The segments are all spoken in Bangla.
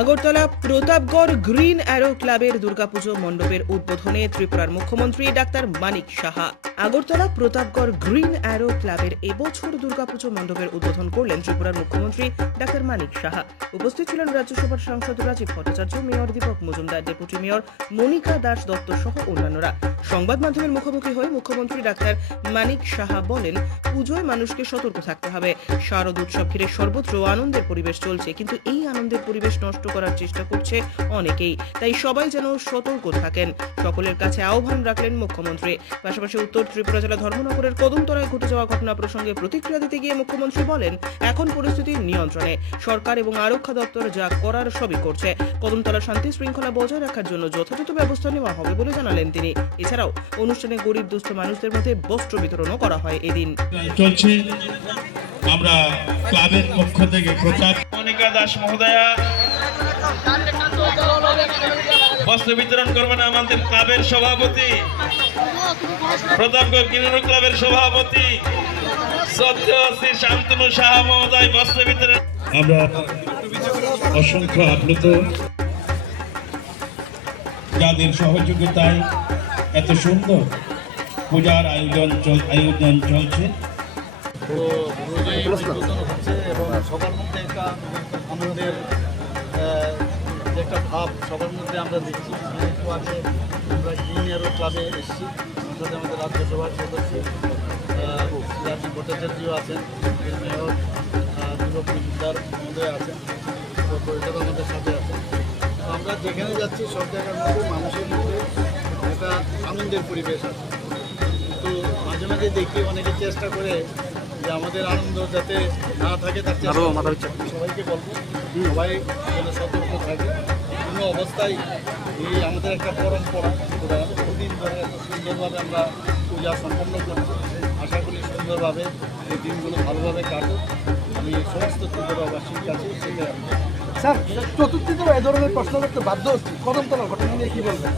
আগরতলা প্রতাপগড় গ্রিন অ্যারো ক্লাবের দুর্গাপুজো মণ্ডপের উদ্বোধনে ত্রিপুরার মুখ্যমন্ত্রী doctor Manik Saha. Agartala Pratapgarh green arrow ক্লাবের এবছর দুর্গাপুজো মণ্ডপের উদ্বোধন করলেন ত্রিপুরার মুখ্যমন্ত্রী ডাক্তার মানিক সাহা। উপস্থিত ছিলেন রাজ্যসভার সাংসদ Rajib Bhattacharya, mayor Dipak Majumdar, deputy mayor Monika Das Dutta সহ অন্যান্যরা। সংবাদ মাধ্যমের মুখোমুখি হয়ে মুখ্যমন্ত্রী ডাক্তার মানিক সাহা বলেন, পুজোয় মানুষকে সতর্ক থাকতে হবে। শারদ উৎসব ঘিরে সর্বত্র আনন্দের পরিবেশ চলছে, কিন্তু এই আনন্দের পরিবেশ নষ্ট করার চেষ্টা করছে অনেকেই। তাই সবাই যেন সতর্ক থাকেন। সকলের কাছে আহ্বান রাখলেন মুখ্যমন্ত্রী। পাশাপাশি উত্তর ত্রিপুরা জেলা ধর্মনগরের কদমতলায় ঘটে যাওয়া ঘটনা প্রসঙ্গে প্রতিক্রিয়া দিতে গিয়ে মুখ্যমন্ত্রী বলেন এখন পরিস্থিতি নিয়ন্ত্রণে। সরকার এবং আরক্ষা দপ্তর যা করার সবই করছে। কদমতলা শান্তি শৃঙ্খলা বজায় রাখার জন্য যথাযথ ব্যবস্থা নেওয়া হবে বলে জানালেন তিনি। এছাড়াও অনুষ্ঠানে গরিব দুস্থ মানুষদের মধ্যে বস্ত্র বিতরণও করা হয় এদিন। চলছে। আমরা ক্লাবের পক্ষ থেকে প্রচার। মনিকা দাস মহোদয়া বস্ত্র বিতরণ করবেন আমাদের ক্লাবের সভাপতি। প্রতাপগড় কিনোর ক্লাবের সভাপতি সত্য শান্তনু সাহা মহোদয় বস্ত্র বিতরণ। আমরা অসংখ্য আপ্লুত যাদের সহযোগিতায় এত সুন্দর পূজার আয়োজন চল- আয়োজন চলছে। এবং সবার মধ্যে একটা আমাদের আহ, একটা ভাব সবার মধ্যে আমরা দেখছি। যে একটু আগে আমরা গ্রিন এরো ক্লাবে এসেছি। সাথে আমাদের রাজ্যসভার সদস্য রাজীব ভট্টাচার্যও আছেন মেয়র দীপক মজুমদার মহোদয় আছেন পরিষদ আমাদের সাথে আছেন। তো আমরা যেখানে যাচ্ছি সব জায়গার মধ্যে মানুষের মধ্যে একটা আনন্দের পরিবেশ আছে। তো মাঝে মাঝে দেখি অনেকে চেষ্টা করে যে আমাদের আনন্দ যাতে না থাকে তার সবাইকে বলব সবাই সতর্ক থাকে। অবস্থায় এই আমাদের একটা পরম্পরা। পুরা বহুদিন ধরে সুন্দরভাবে আমরা পূজা সম্পন্ন করছি। আশা করি সুন্দরভাবে এই দিনগুলো ভালোভাবে কাটুক। আমি সমস্ত ত্রিপুরাবাসীর কাছে আমি স্যার চতুর্থীতে এ ধরনের প্রশ্ন করতে বাধ্য হচ্ছি। কদমতলার ঘটনা নিয়ে কি বলবেন?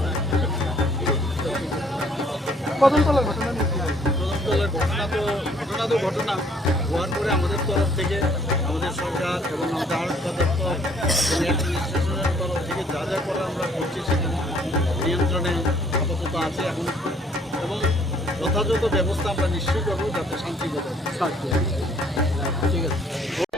কদমতলার ঘটনা নিয়ে কি বলবেন? তদন্তলের ঘটনা তো ঘটনা তো ঘটনা। হওয়ার পরে আমাদের তরফ থেকে আমাদের সরকার এবং আমাদের আরক্ষা দপ্তর যা যা করা আমরা করছি সেখানে। নিয়ন্ত্রণে আপাতত আছে এখন। এবং যথাযথ ব্যবস্থা আমরা নিশ্চয়ই করব যাতে শান্তি থাকে। ঠিক আছে।